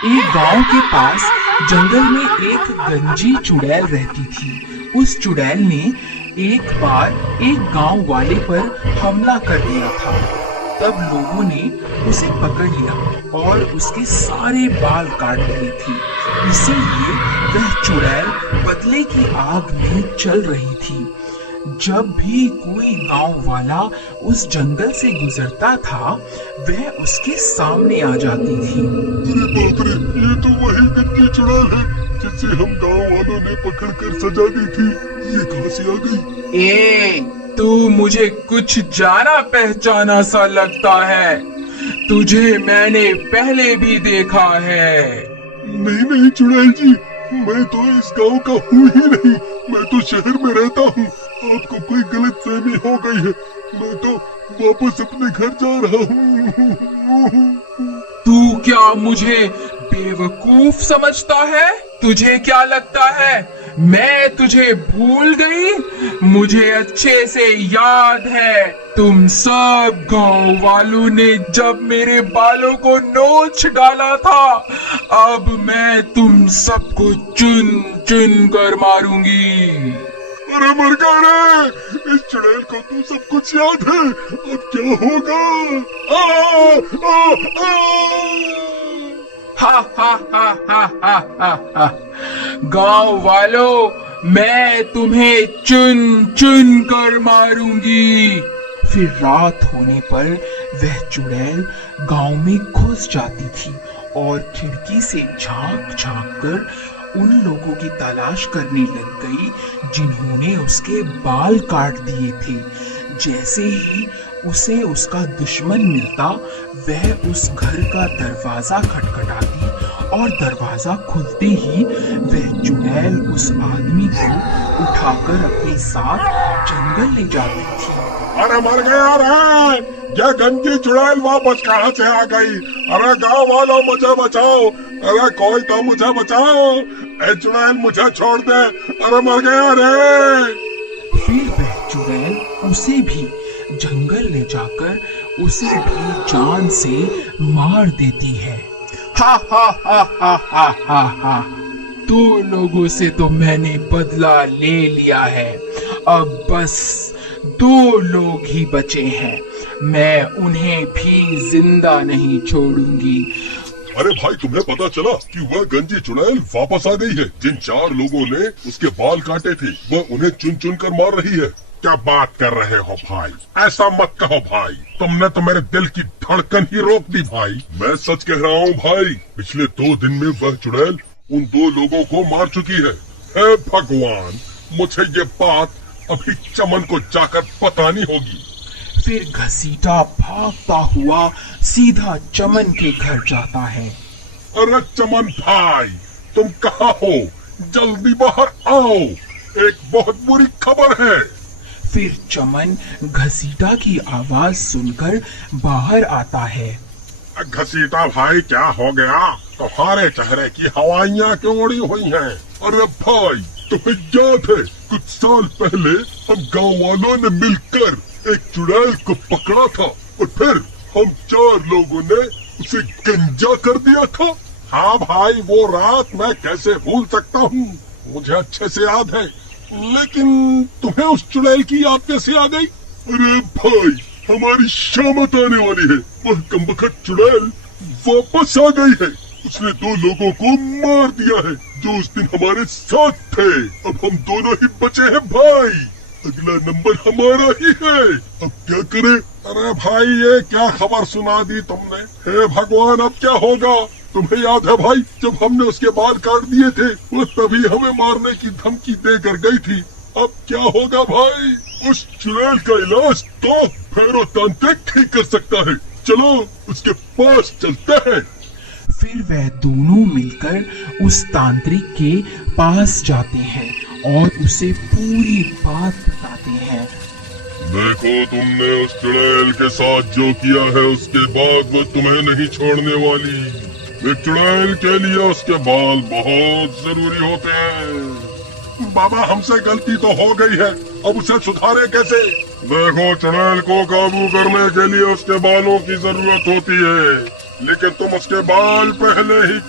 एक गांव के पास जंगल में एक गंजी चुड़ैल रहती थी। उस चुड़ैल ने एक बार एक गांव वाले पर हमला कर दिया था। तब लोगों ने उसे पकड़ लिया और उसके सारे बाल काट दिए थे। इसीलिए वह चुड़ैल बदले की आग में चल रही थी। जब भी कोई गांव वाला उस जंगल से गुजरता था, वह उसके सामने आ जाती थी। अरे बाप रे, ये तो वही गंजी चुड़ैल है जिसे हम गांव वालों ने पकड़कर सजा दी थी। ये कहां से आ गई? ए, तू मुझे कुछ जाना पहचाना सा लगता है। तुझे मैंने पहले भी देखा है। नहीं चुड़ैल जी, मैं तो इस गांव का हूँ ही नहीं। मैं तो शहर में रहता हूँ। आपको कोई गलतफहमी हो गई है। मैं तो वापस अपने घर जा रहा हूँ। तू क्या मुझे बेवकूफ समझता है? तुझे क्या लगता है मैं तुझे भूल गई? मुझे अच्छे से याद है, तुम सब गांव वालों ने जब मेरे बालों को नोच डाला था। अब मैं तुम सबको चुन चुन कर मारूंगी। अरे मर गया रे! इस चुड़ैल को तो सब कुछ याद है। अब क्या होगा? हा हा हा हा हा हा हा। गांव वालों, मैं तुम्हें चुन चुन कर मारूंगी। फिर रात होने पर वह चुड़ैल गांव में घुस जाती थी और खिड़की से झांक झांक कर उन लोगों की तलाश करने लग गई जिन्होंने उसके बाल काट दिए थे। जैसे ही उसे उसका दुश्मन मिलता, वह उस घर का दरवाजा खटखटाती और दरवाजा खुलते ही वह चुड़ैल उस आदमी को उठाकर अपने साथ जंगल ले जाती थी। अरे मर गया रे! ये गंजी चुड़ैल वापस कहाँ से आ गई? अरे गांव वालों, मुझे बचाओ! अरे कोई तो मुझे बचाओ! ए चुड़ैल, मुझे छोड़ दे! अरे मर गया रे! फिर वह चुड़ैल उसे भी जंगल ले जाकर उसे भी जान से मार देती है। हा हा हा हा हा हा हा। दो लोगों से तो मैंने बदला ले लिया है। अब बस दो लोग ही बचे हैं। मैं उन्हें भी जिंदा नहीं छोड़ूंगी। अरे भाई, तुम्हें पता चला कि वह गंजी चुड़ैल वापस आ गई है? जिन 4 लोगों ने उसके बाल काटे थे, वह उन्हें चुन चुन कर मार रही है। क्या बात कर रहे हो भाई? ऐसा मत कहो भाई, तुमने तो मेरे दिल की धड़कन ही रोक दी भाई। मैं सच कह रहा हूँ भाई, पिछले 2 दिन में वह चुड़ैल उन 2 लोगों को मार चुकी है। हे भगवान, मुझे ये बात अभी चमन को जाकर बतानी होगी। फिर घसीटा भागता हुआ सीधा चमन के घर जाता है। अरे चमन भाई, तुम कहाँ हो? जल्दी बाहर आओ, एक बहुत बुरी खबर है। फिर चमन घसीटा की आवाज सुनकर बाहर आता है। घसीटा भाई, क्या हो गया? तुम्हारे चेहरे की हवाइयाँ क्यों उड़ी हुई हैं? अरे भाई, तुम्हें याद है कुछ साल पहले हम गांव वालों ने मिलकर एक चुड़ैल को पकड़ा था और फिर हम 4 लोगों ने उसे गंजा कर दिया था? हाँ भाई, वो रात मैं कैसे भूल सकता हूँ, मुझे अच्छे से याद है। लेकिन तुम्हें उस चुड़ैल की याद कैसे आ गई? अरे भाई, हमारी शामत आने वाली है। वह कमबख्त चुड़ैल वापस आ गई है। उसने 2 लोगों को मार दिया है जो उस दिन हमारे साथ थे। अब हम दोनों ही बचे हैं भाई। अगला नंबर हमारा ही है। अब क्या करें? अरे भाई, ये क्या खबर सुना दी तुमने? हे भगवान, अब क्या होगा? तुम्हें याद है भाई, जब हमने उसके बाल काट दिए थे, वो तभी हमें मारने की धमकी देकर गई थी। अब क्या होगा भाई? उस चुड़ैल का इलाज तो भैरव तांत्रिक ठीक कर सकता है। चलो उसके पास चलते हैं। फिर वह दोनों मिलकर उस तांत्रिक के पास जाते हैं और उसे पूरी बात बताते हैं। देखो, तुमने उस चुड़ैल के साथ जो किया है, उसके बाद वो तुम्हें नहीं छोड़ने वाली। एक चुड़ैल के लिए उसके बाल बहुत जरूरी होते हैं। बाबा, हमसे गलती तो हो गई है, अब उसे सुधारे कैसे? देखो, चुड़ैल को काबू करने के लिए उसके बालों की जरूरत होती है, लेकिन तुम उसके बाल पहले ही